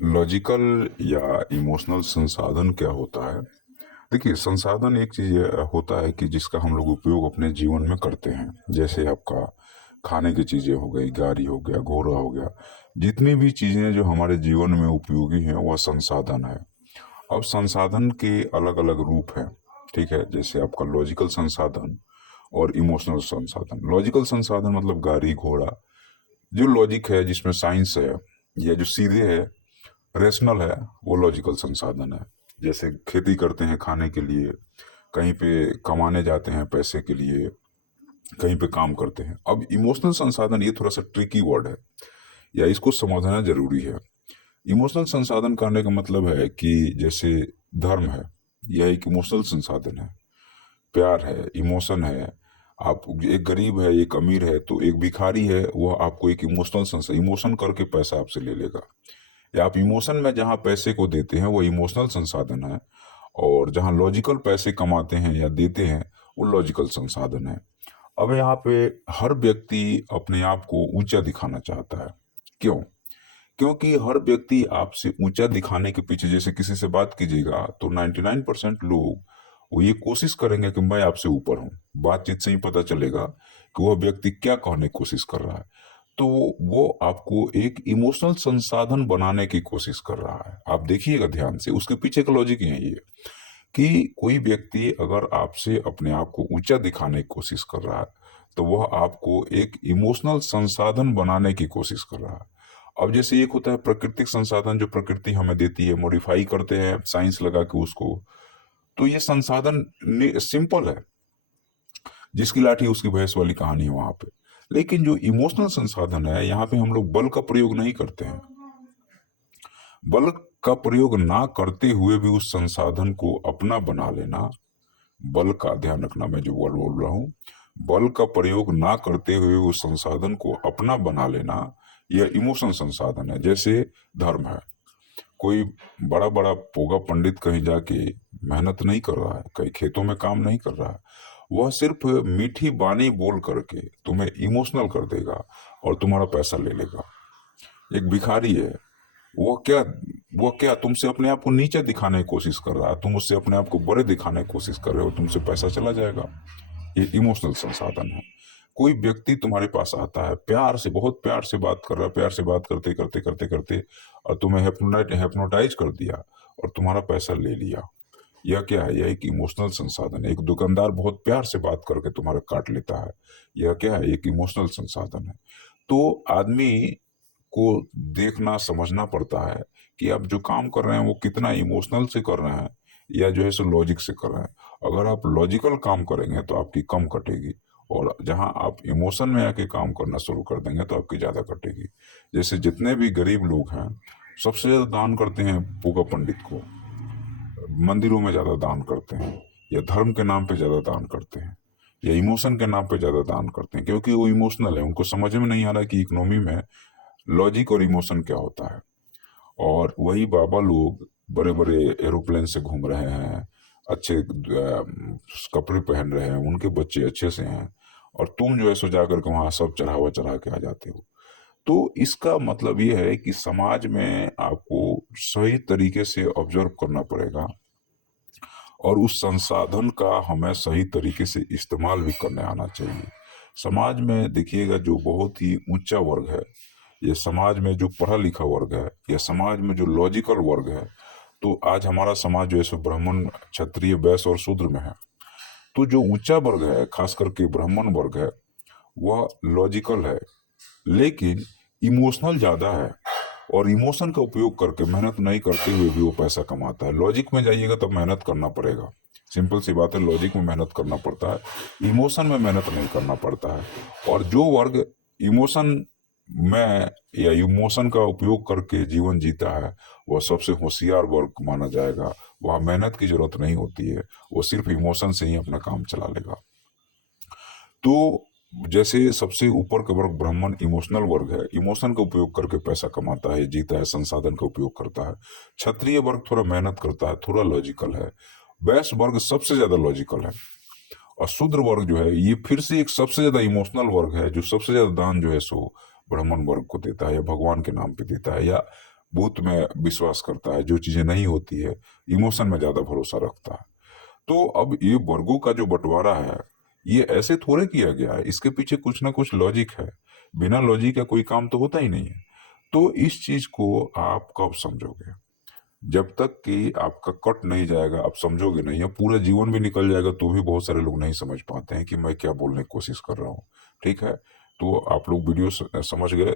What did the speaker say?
Logical या emotional संसाधन क्या होता है? देखिए, संसाधन एक चीज़ होता है कि जिसका हम लोग उपयोग अपने जीवन में करते हैं। जैसे आपका खाने की चीज़ें हो गई, गाड़ी हो गया, घोड़ा हो गया। जितनी भी चीज़ें जो हमारे जीवन में उपयोगी हैं, वह संसाधन है। अब संसाधन के अलग-अलग रूप हैं, ठीक है? जैसे आपका लॉजिकल संसाधन और इमोशनल संसाधन। लॉजिकल संसाधन मतलब गाड़ी, घोड़ा, जो लॉजिक है, जिसमें साइंस है या जो सीधे है, रेशनल है, वो लॉजिकल संसाधन है। जैसे खेती करते हैं खाने के लिए, कहीं पे कमाने जाते हैं पैसे के लिए, कहीं पे काम करते हैं। अब इमोशनल संसाधन ये थोड़ा सा ट्रिकी वर्ड है, या इसको समझना जरूरी है। इमोशनल संसाधन करने का मतलब है कि जैसे धर्म है, यह एक इमोशनल संसाधन है। प्यार है, इमोशन है। आप, एक गरीब है, एक अमीर है, तो एक भिखारी है, वह आपको एक इमोशनल संसाधन, इमोशन करके पैसा आपसे ले लेगा। या आप इमोशन में जहाँ पैसे को देते हैं वो इमोशनल संसाधन है, और जहाँ लॉजिकल पैसे कमाते हैं या देते हैं वो लॉजिकल संसाधन है। अब यहाँ पे हर व्यक्ति अपने आप को ऊंचा दिखाना चाहता है। क्यों? क्योंकि हर व्यक्ति आपसे ऊंचा दिखाने के पीछे, जैसे किसी से बात कीजिएगा तो 99% लोग वो ये कोशिश करेंगे कि मैं आपसे ऊपर हूँ। बातचीत से ही पता चलेगा कि वह व्यक्ति क्या कहने की कोशिश कर रहा है। तो वो आपको एक इमोशनल संसाधन बनाने की कोशिश कर रहा है। आप देखिएगा ध्यान से, उसके पीछे का लॉजिक यही है कि कोई व्यक्ति अगर आपसे अपने आप को ऊंचा दिखाने की कोशिश कर रहा है, तो वह आपको एक इमोशनल संसाधन बनाने की कोशिश कर रहा है। अब जैसे एक होता है प्राकृतिक संसाधन, जो प्रकृति हमें देती है, मॉडिफाई करते हैं साइंस लगा के उसको। तो ये संसाधन सिंपल है, जिसकी लाठी उसकी भैंस वाली कहानी है वहां पे। लेकिन जो इमोशनल संसाधन है, यहाँ पे हम लोग बल का प्रयोग नहीं करते हैं। बल का प्रयोग ना करते हुए भी उस संसाधन को अपना बना लेना, बल का ध्यान रखना, मैं जो वर्ड बोल रहा हूँ, बल का प्रयोग ना करते हुए उस संसाधन को अपना बना लेना, यह इमोशन संसाधन है। जैसे धर्म है, कोई बड़ा बड़ा पोगा पंडित कहीं जाके मेहनत नहीं कर रहा है, कहीं खेतों में काम नहीं कर रहा है, वह सिर्फ मीठी बानी बोल करके तुम्हें इमोशनल कर देगा और तुम्हारा पैसा ले लेगा। एक भिखारी है, वो क्या वो क्या तुमसे अपने आप को नीचे दिखाने की कोशिश कर रहा है, तुम उससे अपने आप को बड़े दिखाने की कोशिश कर रहे हो, तुमसे पैसा चला जाएगा। ये इमोशनल संसाधन है। कोई व्यक्ति तुम्हारे पास आता है, प्यार से, बहुत प्यार से बात कर रहा है, प्यार से बात करते करते करते करते और तुम्हें हेप्नोटाइज कर दिया और तुम्हारा पैसा ले लिया। यह क्या है? यह एक इमोशनल संसाधन है। एक दुकानदार बहुत प्यार से बात करके तुम्हारा काट लेता है। यह क्या है? एक इमोशनल संसाधन है। तो आदमी को देखना समझना पड़ता है कि आप जो काम कर रहे हैं वो कितना इमोशनल से कर रहे हैं या जो है सो लॉजिक से कर रहे हैं। अगर आप लॉजिकल काम करेंगे तो आपकी कम कटेगी, और जहां आप इमोशन में आके काम करना शुरू कर देंगे तो आपकी ज़्यादा कटेगी। जैसे जितने भी गरीब लोग हैं, सबसे ज़्यादा दान करते हैं पूगा पंडित को, मंदिरों में ज़्यादा दान करते हैं, या धर्म के नाम पे ज़्यादा दान करते हैं, या इमोशन के नाम पे ज़्यादा दान करते हैं, क्योंकि वो इमोशनल है। उनको समझ में नहीं आ रहा कि इकोनॉमी में लॉजिक और इमोशन क्या होता है। और वही बाबा लोग बड़े बड़े एरोप्लेन से घूम रहे हैं, अच्छे कपड़े पहन रहे हैं, उनके बच्चे अच्छे से हैं, और तुम जो है सो जाकर के वहां सब चढ़ावा चढ़ा के आ जाते हो। तो इसका मतलब ये है कि समाज में आपको सही तरीके से ऑब्जर्व करना पड़ेगा, और उस संसाधन का हमें सही तरीके से इस्तेमाल भी करने आना चाहिए। समाज में देखिएगा, जो बहुत ही ऊंचा वर्ग है, ये समाज में जो पढ़ा लिखा वर्ग है, या समाज में जो लॉजिकल वर्ग है, तो आज हमारा समाज जो है सो ब्राह्मण, क्षत्रिय, वैश्य और शूद्र में है। तो जो ऊंचा वर्ग है, खास करके ब्राह्मण वर्ग है, वह लॉजिकल है, लेकिन इमोशनल ज्यादा है, और इमोशन का उपयोग करके मेहनत नहीं करते हुए भी वो पैसा कमाता है। लॉजिक में जाइएगा तब मेहनत करना पड़ेगा, सिंपल सी बात है, लॉजिक में मेहनत करना पड़ता है, इमोशन में मेहनत नहीं करना पड़ता है। और जो वर्ग इमोशन में या इमोशन का उपयोग करके जीवन जीता है, वह सबसे होशियार वर्ग माना जाएगा। वह मेहनत की जरूरत नहीं होती है, वो सिर्फ इमोशन से ही अपना काम चला लेगा। तो जैसे सबसे ऊपर का वर्ग ब्राह्मण इमोशनल वर्ग है, इमोशन का उपयोग करके पैसा कमाता है, जीता है, संसाधन का उपयोग करता है। क्षत्रिय वर्ग थोड़ा मेहनत करता है, थोड़ा लॉजिकल है। वैश्य वर्ग सबसे ज्यादा लॉजिकल है। और शूद्र वर्ग जो है, ये फिर से एक सबसे ज्यादा इमोशनल वर्ग है, जो सबसे ज्यादा दान जो है सो ब्राह्मण वर्ग को देता है, या भगवान के नाम पे देता है, या भूत में विश्वास करता है, जो चीजें नहीं होती है इमोशन में ज्यादा भरोसा रखता है। तो अब ये वर्गों का जो बंटवारा है, ये ऐसे थोड़े किया गया है, इसके पीछे कुछ ना कुछ लॉजिक है। बिना लॉजिक का कोई काम तो होता ही नहीं है। तो इस चीज को आप कब समझोगे? जब तक कि आपका कट नहीं जाएगा, आप समझोगे नहीं, और पूरा जीवन भी निकल जाएगा तो भी बहुत सारे लोग नहीं समझ पाते हैं कि मैं क्या बोलने की कोशिश कर रहा हूँ। ठीक है, तो आप लोग वीडियो समझ गए।